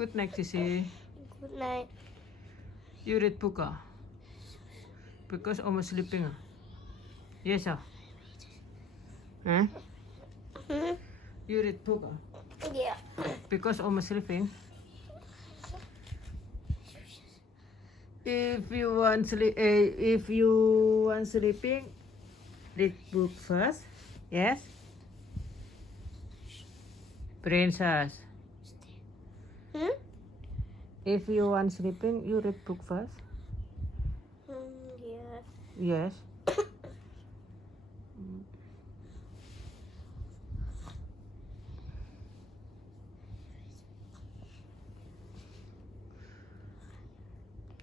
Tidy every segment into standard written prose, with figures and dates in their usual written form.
Good night, Sissy. Good night. You read book because Oma sleeping Yes Huh? You read book Yeah. because Oma sleeping. If you want sleeping, read book first. Yes. Princess. If you want sleeping, you read book first. Yeah. Yes.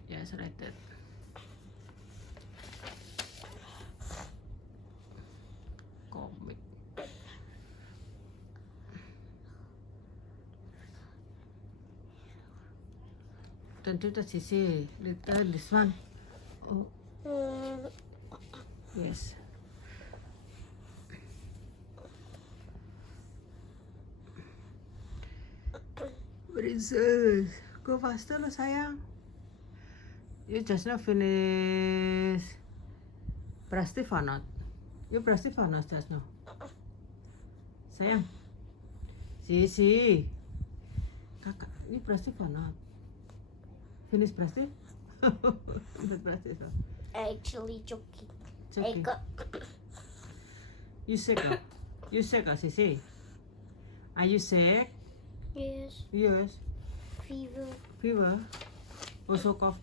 Yes, right there. Comic. Don't do that, Sissy. This one. Oh, yes. Princess, go faster lah sayang. You just now finish Prastif or not? You Prastif or not just now? Sayang. Sisi. Kakak, you Prastif or not? Finish Prastif? Finish Prastif. Actually joking. It's okay. I got You sick? You sick, Sisi? Are you sick? yes, Yes. fever. Fever. Also cough.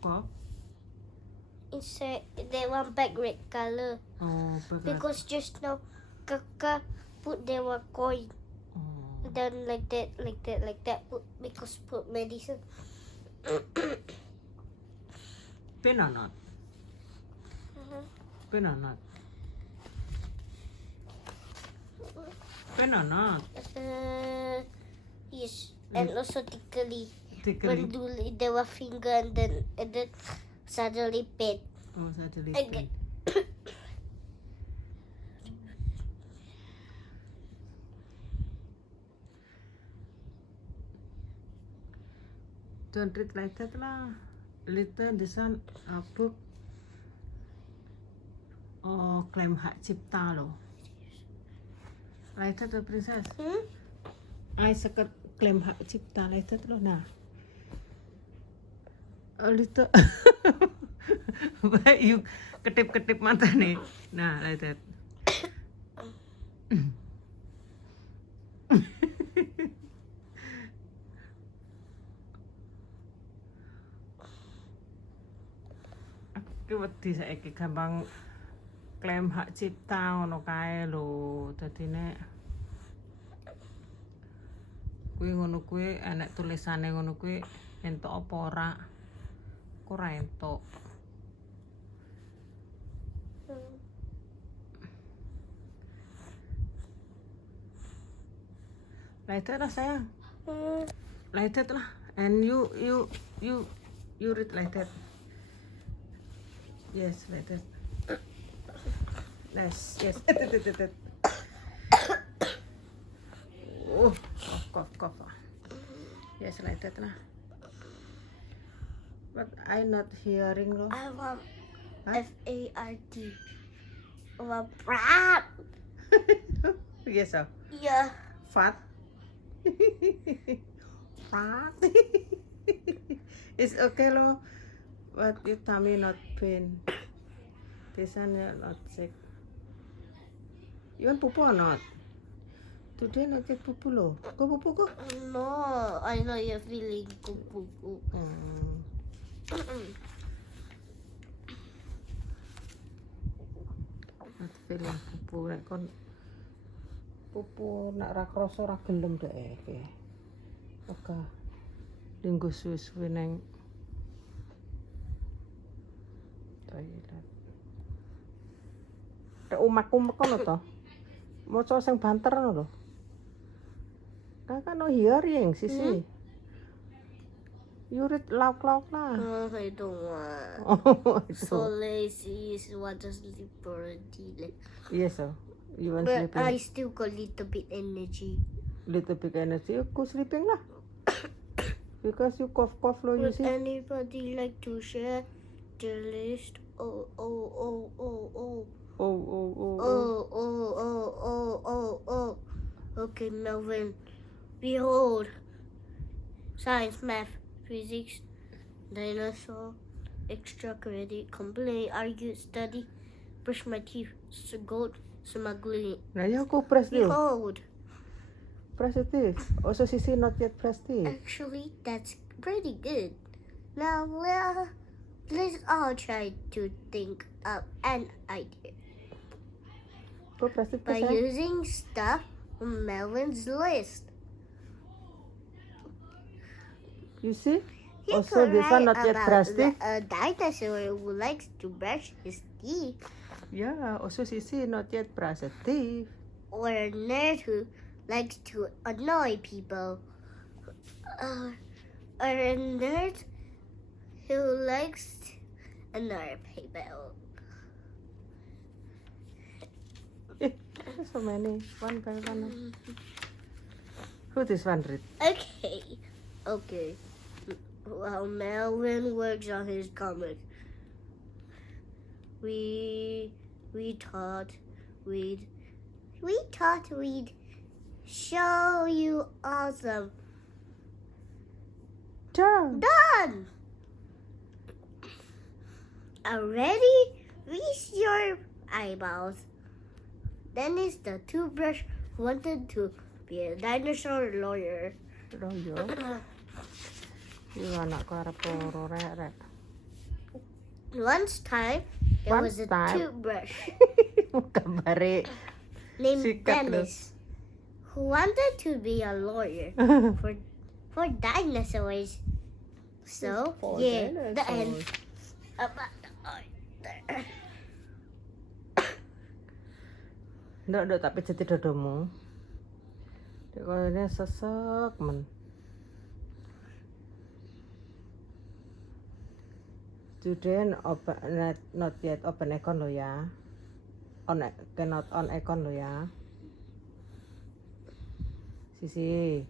Inside they want back red color Oh, because just now Kaka put there one coin. Oh. Then like that, because put medicine. Pain or not? Pain or not? Pain or not? Yes, and also tickly. Tickling. When do there were finger and then suddenly pain. Oh, suddenly Okay. pain. Don't read like that lah. Later this one book klaim hak cipta loh. Like that princess. I sekat klaim hak cipta like that loh. Nah. A little. But you ketip mata nih. Nah, like that. Aku wedi saiki gampang klaim hak cipta ngono kae lho. Dadine ngono kuwi enek tulisane ngono kuwi entuk apa ora? Ora entuk. Like that lah sayang. Like that lah. And you read like that. Yes, like that. Yes. Oh, cough. Yes, like that lah. But I not hearing loh. I want Huh? FART. Fat. Yes, oh. Yeah. Fat. Fat. It's okay loh. But your tummy not pain. Biasanya not sick. You want pupu or not? Today not take pupu loh. Go pupu go. No, I know you're feeling poo. Not feeling pupu nek kon pupu nak ra krasa ra gelem dek iki. Oke. Dinggo suwe-suwe neng toilet. Nek umak-umak kono to. Maca sing banter ngono lho. Kakak no hearing sisi. You read loud lah. I don't want. Oh, So lazy. I want to sleep already. yes, oh. You want But I sleeping? still got little bit energy. Little bit energy. Go sleeping lah. Because you cough lo, you Would see. anybody like to share the list? Oh. Okay, Melvin. Behold. Science, math, physics, dinosaur, extra credit, complain, argue, study, brush my teeth, gold, smuggling. Nah, you go press this. Behold. Press it this. Also, Sisi not yet pressed it. Actually, that's pretty good. Now, let's all try to think of an idea Go press it by first. using stuff from Melvin's list. You see? You Also, could this one write not yet about pressed it. a dinosaur who likes to brush his teeth, Yeah, also Sisi not yet pressed it. or a nerd who likes to annoy people, or a nerd who likes to annoy people. There's so many. One by one. Who this one read? Okay. While Melvin works on his comic, we thought we'd show you awesome. Done. Done. Already reach your eyeballs. Dennis the toothbrush wanted to be a dinosaur lawyer. Royo. You anak ko arep loro rek. Once time, there was a toothbrush Gambare. named Sikat Dennis who wanted to be a lawyer for dinosaurs. So, For yeah, the dinosaurs. end. About the order. Ndak tapi jadi dodomu. Dek koyo ini sesek men. Student open not yet open account lo ya. Cannot on account lo ya. Sisi.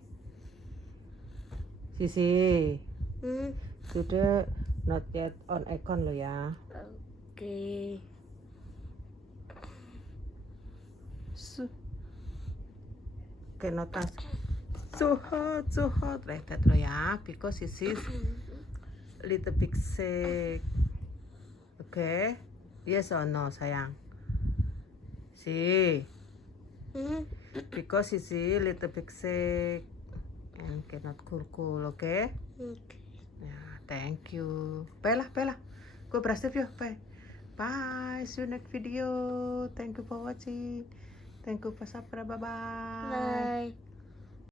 Student not yet on account lo ya. Okay. Cannot ask. So hot like that lo ya. Because this is little bit sick. Okay? Yes or no, sayang? See? Because he's a little bit sick and cannot cool, okay? Okay. Yeah, thank you. Bye lah. Go brush teeth, bye. Bye. See you next video. Thank you for watching. Thank you for subscribe. Bye-bye. Bye.